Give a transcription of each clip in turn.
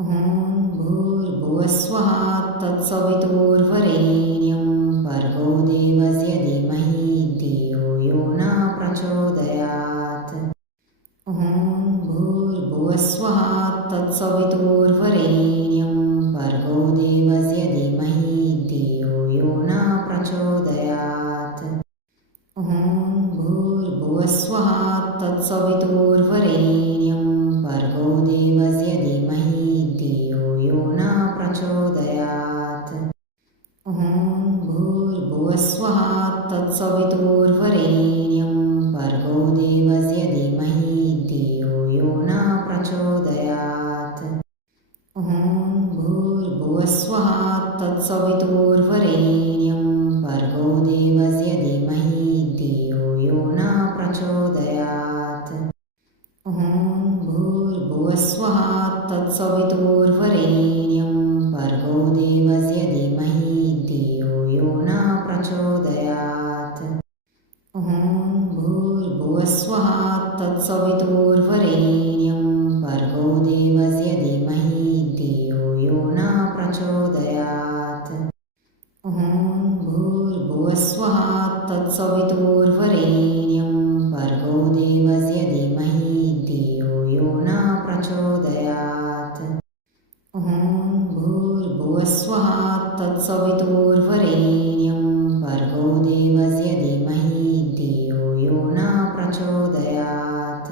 ॐ भूर्भुवस्वः तत्सवितुर्वरेण्यं भर्गो देवस्य धीमहि धियो यो न प्रचोदयात्। ॐ भूर्भुवस्वः तत्सवितुर्वरेण्यं भर्गो देवस्य धीमहि धियो यो न प्रचोदयात्। ॐ भूर्भुवस्वः तत्सवितुर्वरेण्यं भर्गो देवस्य धीमहि धियो यो न प्रचोदयात्। ॐ भूर्भुवस्वः तत्सवितुर्वरेण्यं भर्गो देवस्य धीमहि धियो यो न प्रचोदयात्। ॐ भूर्भुवस्वः तत्सवितुर्वरेण्यं भर्गो देवस्य धीमहि धियो यो न प्रचोदयात्। ॐ भूर्भुवस्वः तत्सवितुर्वरेण्यं भर्गो देवस्य धीमहि धियो यो न प्रचोदयात्। ॐ भूर्भुवस्वः तत्सवितुर्वरेण्यं भर्गो देवस्य धीमहि धियो यो न प्रचोदयात्। ॐ भूर्भुवस्वः तत्सवितुर्वरेण्यं भर्गो देवस्य धीमहि धियो यो न प्रचोदयात्। ॐ भूर्भुवस्वः तत्सवितुर्वरेण्यं भर्गो देवस्य धीमहि धियो यो न प्रचोदयात्।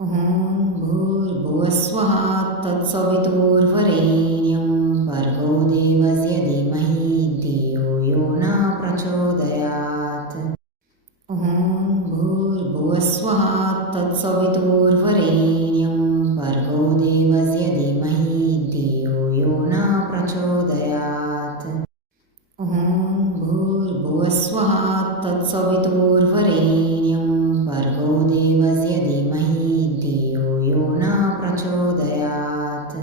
ॐ भूर्भुवस्वः तत्सवितुर्वरेण्यं भर्गो देवस्य धीमहि धियो यो न प्रचोदयात्। ॐ भूर्भुवस्वः तत्सवितुर्वरेण्यं भर्गो देवस्य धीमहि धियो यो न प्रचोदयात्। ॐ भूर्भुवस्वः तत्सवितुर्वरेण्यं भर्गो देवस्य धीमहि धियो यो न प्रचोदयात्।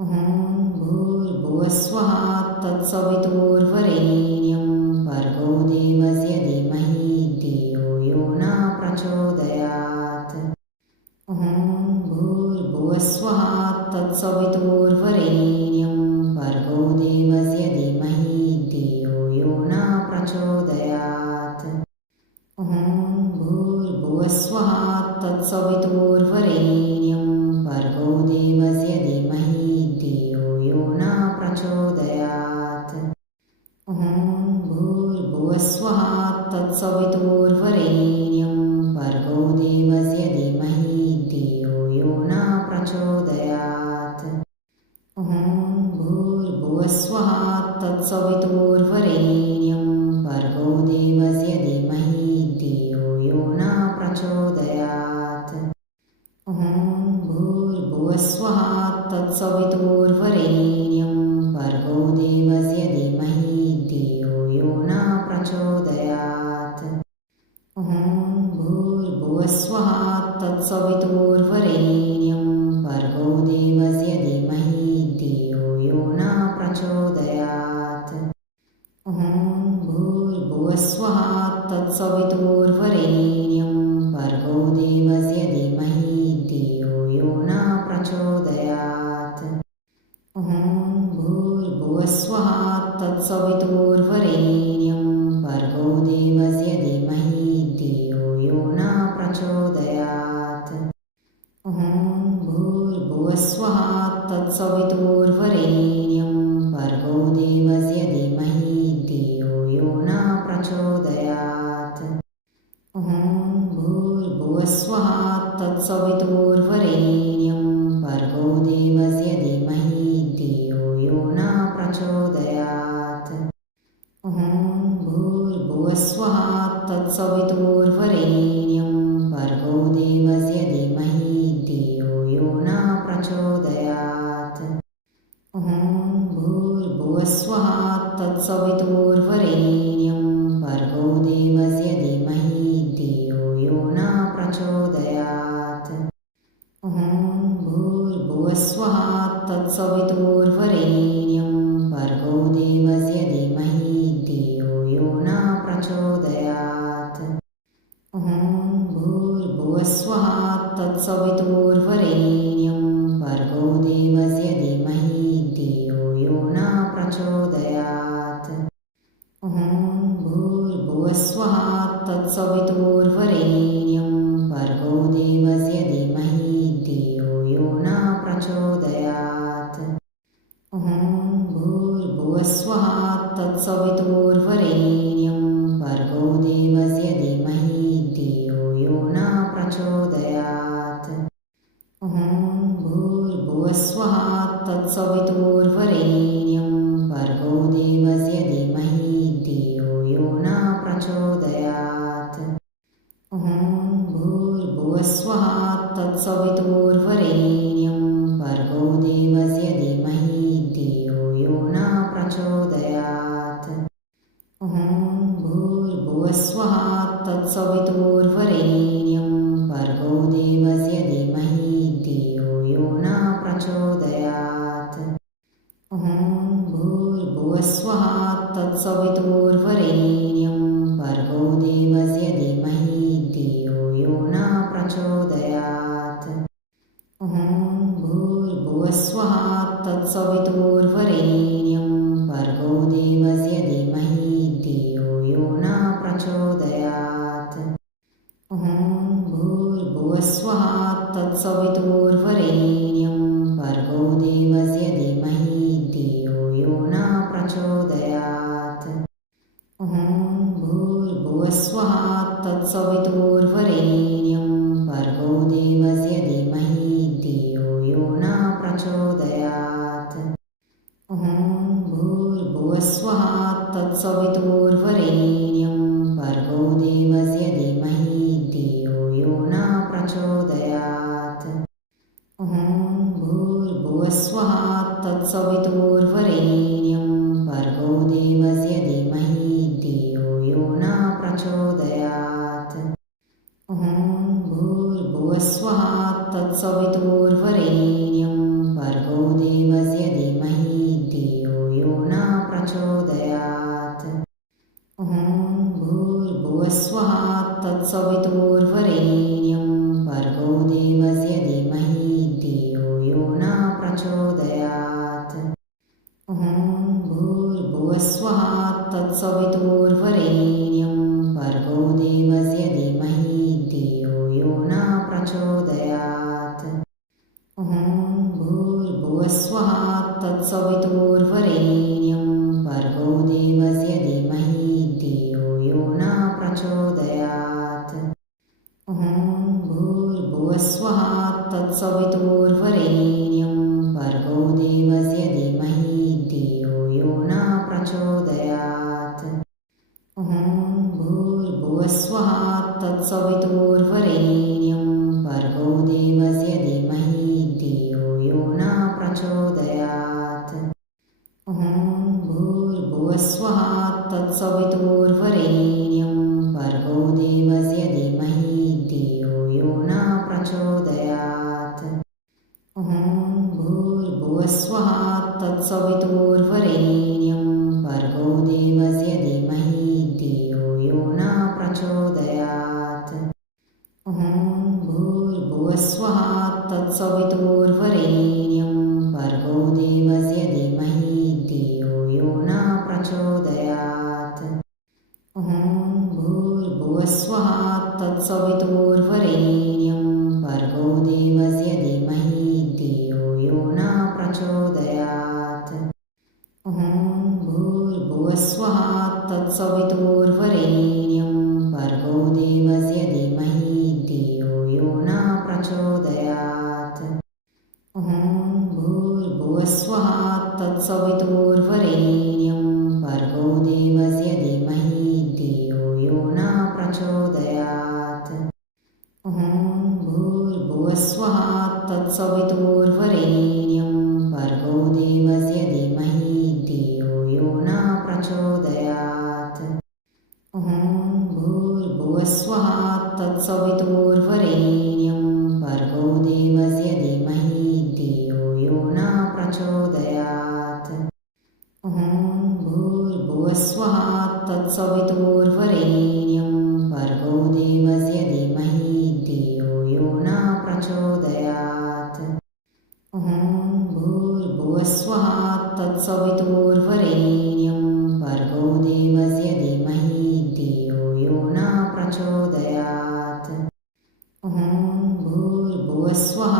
ॐ भूर्भुवस्वः तत्सवितुर्वरेण्यं भर्गो देवस्य धीमहि धियो यो न प्रचोदयात्। ॐ भूर्भुवस्वः तत्सवितुर्वरेण्यं भर्गो देवस्य धीमहि धियो यो न प्रचोदयात्। ॐ भूर्भुवस्वः तत्सवितुर्वरेण्यं भर्गो देवस्य धीमहि धियो यो न प्रचोदयात्। ॐ भूर्भुवस्वः तत्सवितुर्वरेण्यं भर्गो देवस्य धीमहि धियो यो न प्रचोदयात्। ॐ भूर्भुवस्वः तत्सवितुर्वरेण्यं भर्गो देवस्य धीमहि धियो यो न प्रचोदयात्। ॐ भूर्भुवस्वः तत्सवितुर्वरेण्यं भर्गो देवस्य धीमहि धियो यो न प्रचोदयात्। ॐ भूर्भुवस्वः तत्सवितुर्वरेण्यं भर्गो देवस्य धीमहि धियो यो न प्रचोदयात्। ॐ भूर्भुवस्वः तत्सवितुर्वरेण्यं भर्गो देवस्य धीमहि धियो यो न प्रचोदयात्। ॐ भूर्भुवस्वः तत्सवितुर्वरेण्यं भर्गो देवस्य धीमहि धियो यो न प्रचोदयात्। ॐ भूर्भुवस्वः तत्सवितुर्वरेण्यं भर्गो देवस्य धीमहि धियो यो न प्रचोदयात्। ॐ भूर्भुवस्वः तत्सवितुर्वरेण्यं भर्गो देवस्य धीमहि धियो यो न प्रचोदयात्। ॐ भूर्भुवस्वः तत्सवितुर्वरेण्यं भर्गो देवस्य धीमहि धियो यो न प्रचोदयात्। ॐ भूर्भुवस्वः तत्सवितुर्वरेण्यं भर्गो देवस्य धीमहि धियो यो न प्रचोदयात्। ॐ भूर्भुवस्वः तत्सवितुर्वरेण्यं भर्गो देवस्य धीमहि धियो यो न प्रचोदयात्। ॐ भूर्भुवस्वः तत्सवितुर्वरेण्यं भर्गो देवस्य भूर्भुवस्वः तत्सवितुर्वरेण्यं भर्गो देवस्य धीमहि धियो यो न प्रचोदयात् ॐ भूर्भुवस्वः तत्सवितुर्वरेण्यं भर्गो देवस्य धीमहि धियो यो न प्रचोदयात् ॐ भूर्भुवस्वः तत्सवितुर्वरेण्यं भर्गो देवस्य धीमहि धियो यो न प्रचोदयात् ॐ भूर्भुवस्वः तत्सवितुर्वरेण्यं भर्गो देवस्य धीमहि धियो यो न प्रचोदयात् ॐ भूर्भुवस्वः तत्सवितुर्वरेण्यं भर्गो देवस्य धीमहि धियो यो न प्रचोदयात् ॐ भूर्भुवस्वः तत्सवितुर्वरेण्यं भर्गो देवस्य धीमहि धियो यो न प्रचोदयात् ॐ भूर्भुवस्वः तत्सवितुर्वरेण्यं भर्गो देवस्य धीमहि धियो यो न प्रचोदयात् ॐ भूर्भुवस्वः तत्सवितुर्वरेण्यं भर्गो देवस्य धीमहि धियो यो न प्रचोदयात् ॐ भूर्भुवस्वः तत्सवितुर्वरेण्यं भर्गो देवस्य धीमहि धियो यो न प्रचोदयात् ॐ भूर्भुवस्वः तत्सवितुर्वरेण्यं भर्गो देवस्य धीमहि धियो यो न प्रचोदयात् ॐ भूर्भुवस्वः तत्सवितुर्वरेण्यं भर्गो देवस्य धीमहि धियो यो न प्रचोदयात् ॐ भूर्भुवस्वः तत्सवितुर्वरेण्यं भर्गो देवस्य धीमहि धियो यो न प्रचोदयात् ॐ भूर्भुवस्वः तत्सवितुर्वरेण्यं भर्गो देवस्य धीमहि धियो यो न प्रचोदयात् ॐ भूर्भुवस्वः तत्सवितुर्वरेण्यं भर्गो देवस्य धीमहि धियो यो न प्रचोदयात् ॐ भूर्भुवस्वः तत्सवितुर्वरेण्यं भर्गो देवस्य धीमहि धियो यो न प्रचोदयात् ॐ भूर्भुवस्वः तत्सवितुर्वरेण्यं भर्गो देवस्य धीमहि धियो यो न प्रचोदयात् ॐ भूर्भुवस्वः तत्सवितुर्वरेण्यं भर्गो देवस्य धीमहि धियो यो न प्रचोदयात् ॐ भूर्भुवस्वः तत्सवितुर्वरेण्यं भर्गो देवस्य धीमहि धियो यो न प्रचोदयात् ॐ भूर्भुवस्वः तत्सवितुर्वरेण्यं भर्गो देवस्य धीमहि धियो यो न प्रचोदयात् ॐ भूर्भुवस्वः तत्सवितुर्वरेण्यं भर्गो देवस्य धीमहि धियो यो न प्रचोदयात् ॐ भूर्भुवस्वः तत्सवितुर्वरेण्यं भर्गो देवस्य धीमहि धियो यो न प्रचोदयात् ॐ भूर्भुवस्वः तत्सवितुर्वरेण्यं भर्गो देवस्य धीमहि धियो यो न प्रचोदयात् ॐ भूर्भुवस्वः तत्सवितुर्वरेण्यं भर्गो देवस्य धीमहि धियो यो न प्रचोदयात् ॐ भूर्भुवस्वः तत्सवितुर्वरेण्यं भर्गो देवस्य धीमहि धियो यो न प्रचोदयात् ॐ भूर्भुवस्वः तत्सवितुर्वरेण्यं भर्गो देवस्य धीमहि धियो यो न प्रचोदयात् ॐ भूर्भुवस्वः तत्सवितुर्वरेण्यं भर्गो देवस्य धीमहि धियो यो न प्रचोदयात् ॐ भूर्भुवस्वः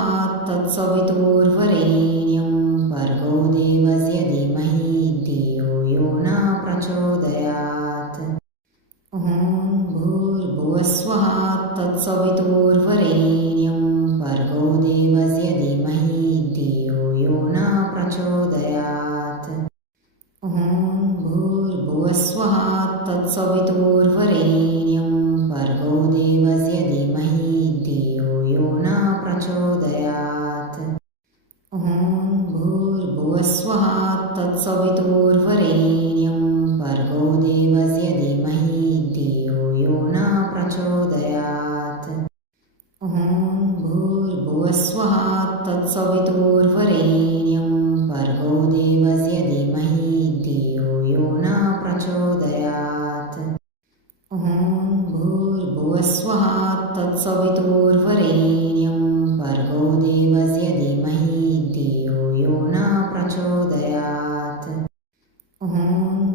तत्सवितुर्वरेण्यं भर्गो देवस्य धीमहि धियो तत्सवितुर्वरेण्यं भर्गो देवस्य धीमहि धियो यो न प्रचोदयात्। ॐ भूर्भुवस्वः तत्सवितुर्वरेण्यं भर्गो देवस्य धीमहि धियो यो न प्रचोदयात्। ॐ भूर्भुवस्वः तत्सवितुर्वरेण्यं भर्गो देवस्य धीमहि धियो यो न प्रचोदयात्। ॐ भूर्भुवस्वः तत्सवितुर्वरेण्यं भर्गो देवस्य धीमहि धियो यो न प्रचोदयात्। ॐ भूर्भुवस्वः तत्सवितुर्वरेण्यं भर्गो देवस्य धीमहि धियो यो न प्रचोदयात्। ॐ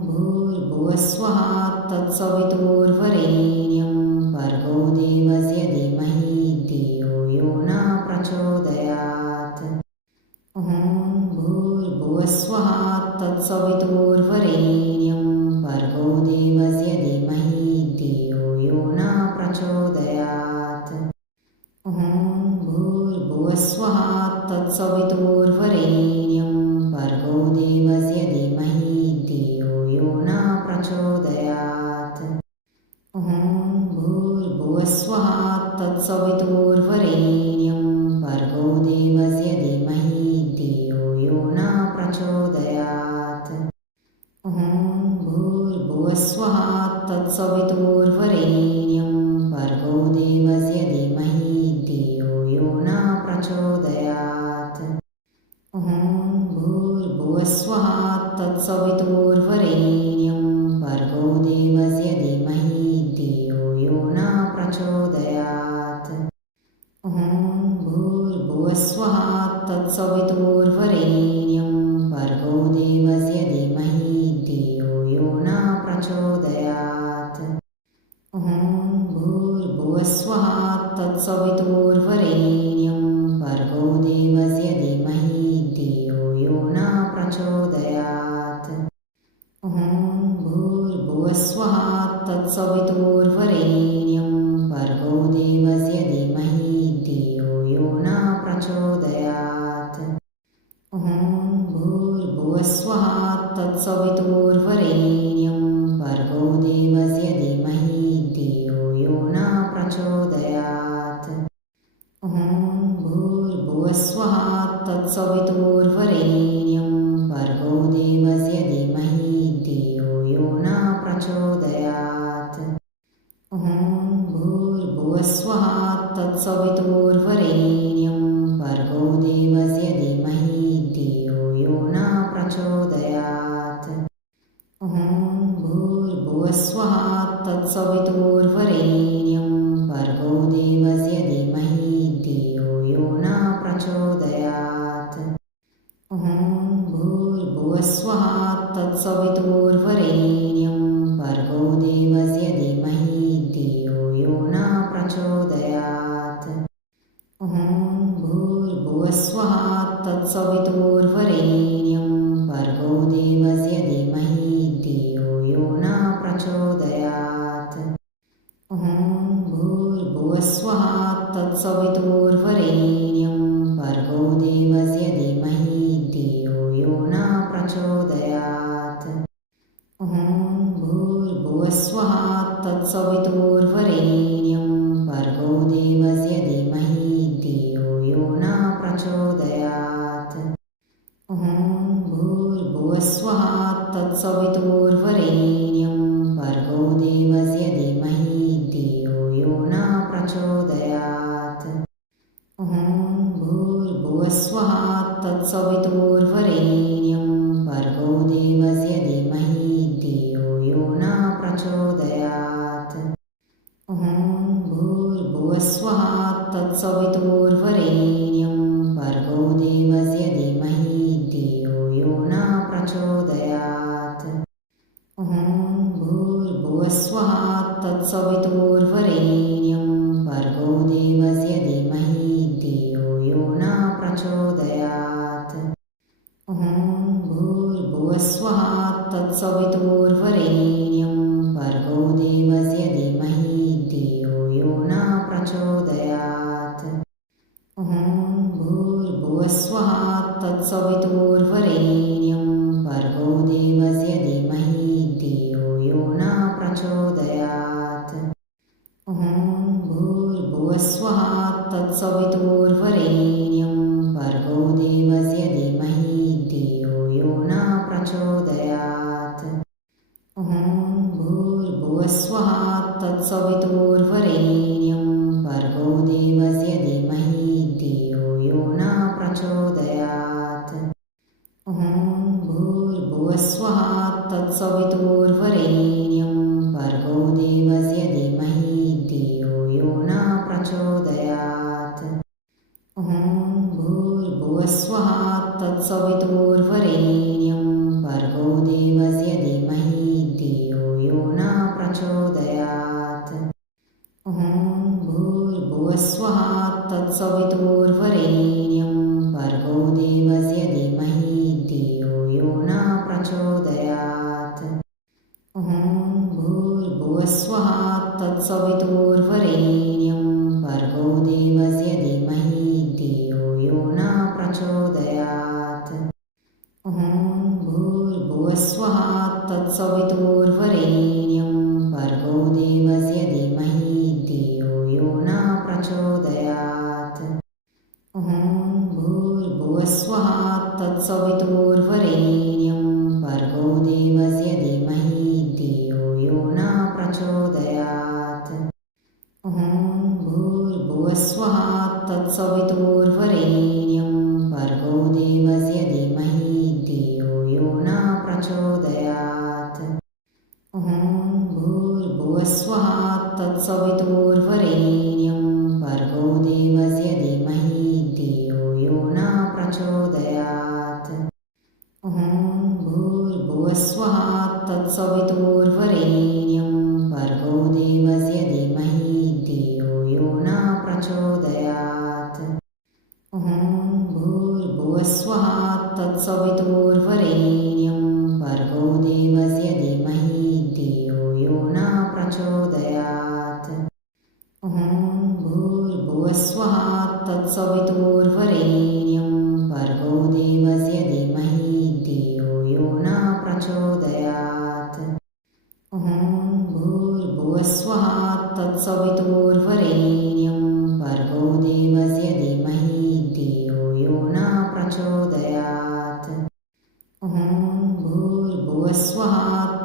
भूर्भुवस्वः तत्सवितुर्वरेण्यं भर्गो देवस्य धीमहि धियो यो न प्रचोदयात्। ॐ भूर्भुवस्वः तत्सवितुर्वरेण्यं भर्गो देवस्य धीमहि धियो यो न प्रचोदयात्। ॐ भूर्भुवस्वः तत्सवितुर्वरेण्यं भर्गो देवस्य धीमहि धियो यो न प्रचोदयात्। ॐ भूर्भुवस्वः तत्सवितुर्वरेण्यं भर्गो देवस्य धीमहि धियो यो न प्रचोदयात्। ॐ भूर्भुवस्वः तत्सवितुर्वरेण्यं भर्गो देवस्य धीमहि धियो यो न प्रचोदयात्। ॐ भूर्भुवस्वः तत्सवितुर्वरेण्यं भर्गो देवस्य धीमहि धियो यो न प्रचोदयात्। ॐ भूर्भुवस्वः तत्सवितुर्वरेण्यं भर्गो देवस्य धीमहि धियो यो न प्रचोदयात्। ॐ भूर्भुवस्वः तत्सवितुर्वरेण्यं भर्गो देवस्य धीमहि धियो यो न प्रचोदयात्। ॐ भूर्भुवस्वः तत्सवितुर्वरेण्यं भर्गो देवस्य धीमहि धियो यो न प्रचोदयात्। ॐ भूर्भुवस्वः तत्सवितुर्वरेण्यं भर्गो देवस्य धीमहि धियो यो न प्रचोदयात्। ॐ भूर्भुवस्वः तत्सवितुर्वरेण्यं भर्गो देवस्य धीमहि धियो यो न प्रचोदयात्। ॐ भूर्भुवस्वः तत्सवितुर्वरेण्यं भर्गो देवस्य धीमहि धियो यो न प्रचोदयात्। ॐ भूर्भुवस्वः तत्सवितुर्वरेण्यं भर्गो देवस्य धीमहि धियो यो न प्रचोदयात्। ॐ भूर्भुवस्वः तत्सवितुर्वरेण्यं भर्गो देवस्य धीमहि धियो यो न प्रचोदयात्। ॐ भूर्भुवस्वः तत्सवितुर्वरेण्यं भर्गो देवस्य धीमहि धियो यो न प्रचोदयात्। ॐ भूर्भुवस्वः तत्सवितुर्वरेण्यं भर्गो देवस्य धीमहि धियो यो न प्रचोदयात्। ॐ भूर्भुवस्वः तत्सवितुर्वरेण्यं भर्गो देवस्य धीमहि धियो यो न प्रचोदयात्। ॐ भूर्भुवस्वः तत्सवितुर्वरेण्यं भर्गो देवस्य धीमहि धियो यो न प्रचोदयात्। ॐ भूर्भुवस्वः तत्सवितुर्वरेण्यं भर्गो देवस्य धीमहि धियो यो न प्रचोदयात्। ॐ भूर्भुवस्वः तत्सवितुर्वरेण्यं भर्गो देवस्य धीमहि धियो यो न प्रचोदयात्। ॐ भूर्भुवस्वः तत्सवितुर्वरेण्यं भर्गो देवस्य धीमहि धियो यो न प्रचोदयात्। ॐ भूर्भुवस्वः तत्सवितुर्वरेण्यं भर्गो देवस्य धीमहि धियो यो न प्रचोदयात्। प्रचोदयात्। ॐ भूर्भुवस्वः तत्सवितुर्वरेण्यं भर्गो देवस्य धीमहि धियो यो न प्रचोदयात्। ॐ भूर्भुवस्वः तत्सवितुर्वरेण्यं भर्गो देवस्य धीमहि धियो यो न प्रचोदयात्। ॐ भूर्भुवस्वः तत्सवितुर्वरेण्यं भर्गो देवस्य धीमहि धियो यो न प्रचोदयात्। ॐ भूर्भुवस्वः तत्सवितुर्वरेण्यं भर्गो देवस्य धीमहि धियो यो न प्रचोदयात्। ॐ भूर्भुवस्वः तत्सवितुर्वरेण्यं भर्गो देवस्य धीमहि धियो यो न प्रचोदयात्। ॐ भूर्भुवस्वः तत्सवितुर्वरेण्यं भर्गो देवस्य धीमहि धियो यो न प्रचोदयात्। ॐ भूर्भुवस्वः तत्सवितुर्वरेण्यं भर्गो देवस्य धीमहि धियो यो न प्रचोदयात्। ॐ भूर्भुवस्वः तत्सवितुर्वरेण्यं भर्गो देवस्य धीमहि धियो यो न प्रचोदयात्। ॐ भूर्भुवस्वः तत्सवितुर्वरेण्यं भर्गो देवस्य धीमहि धियो यो न प्रचोदयात्। ॐ भूर्भुवस्वः तत्सवितुर्वरेण्यं भर्गो देवस्य धीमहि धियो यो न प्रचोदयात्। ॐ भूर्भुवस्वः तत्सवितुर्वरेण्यं भर्गो देवस्य धीमहि धियो यो न प्रचोदयात्। ॐ भूर्भुवस्वः तत्सवितुर्वरेण्यं भर्गो देवस्य धीमहि धियो यो न प्रचोदयात्। ॐ भूर्भुवस्वः तत्सवितुर्वरेण्यं भर्गो देवस्य धीमहि धियो यो न प्रचोदयात्। ॐ भूर्भुवस्वः तत्सवितुर्वरेण्यं भर्गो देवस्य धीमहि धियो यो न प्रचोदयात्। ॐ भूर्भुवस्वः तत्सवितुर्वरेण्यं भर्गो देवस्य धीमहि धियो यो न प्रचोदयात्। ॐ भूर्भुवस्वः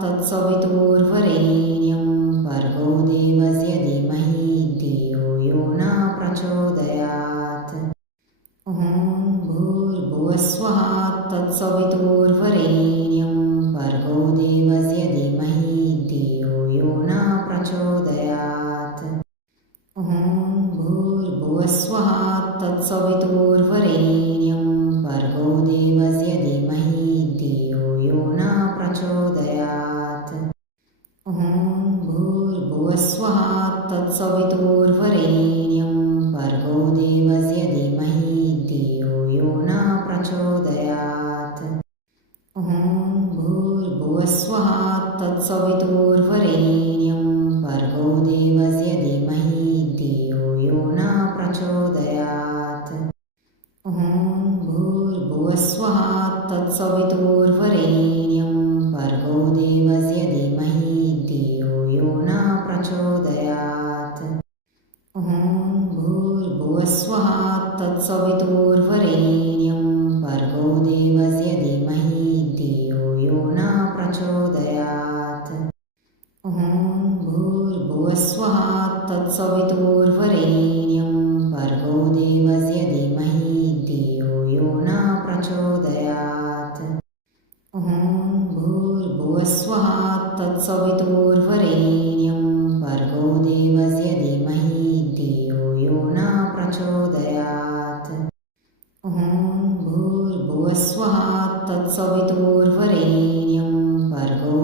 तत्सवितुर्वरेण्यं भर्गो देवस्य धीमहि धियो यो न प्रचोदयात्। ॐ भूर्भुवस्वः तत्सवितुर्वरेण्यं भर्गो देवस्य धीमहि धियो यो न प्रचोदयात्। ॐ भूर्भुवस्वः तत्सवितुर्वरेण्यं भर्गो देवस्य धीमहि धियो यो न प्रचोदयात्। ॐ भूर्भुवस्वः तत्सवितुर्वरेण्यं भर्गो देवस्य धीमहि धियो यो न प्रचोदयात्। ॐ भूर्भुवस्वः तत्सवितुर्वरेण्यं भर्गो देवस्य धीमहि धियो यो न प्रचोदयात्। ॐ भूर्भुवस्वः तत्सवितुर्वरेण्यं भर्गो देवस्य धीमहि धियो यो न प्रचोदयात्। ॐ भूर्भुवस्वः तत्सवितुर्वरेण्यं भर्गो देवस्य धीमहि धियो यो न प्रचोदयात्। ॐ भूर्भुवस्वः तत्सवितुर्वरेण्यं भर्गो देवस्य धीमहि धियो यो न प्रचोदयात्। ॐ भूर्भुवस्वः तत्सवितुर्वरेण्यं भर्गो देवस्य धीमहि धियो यो न प्रचोदयात्। ॐ भूर्भुवस्वः तत्सवितुर्वरेण्यं भर्गो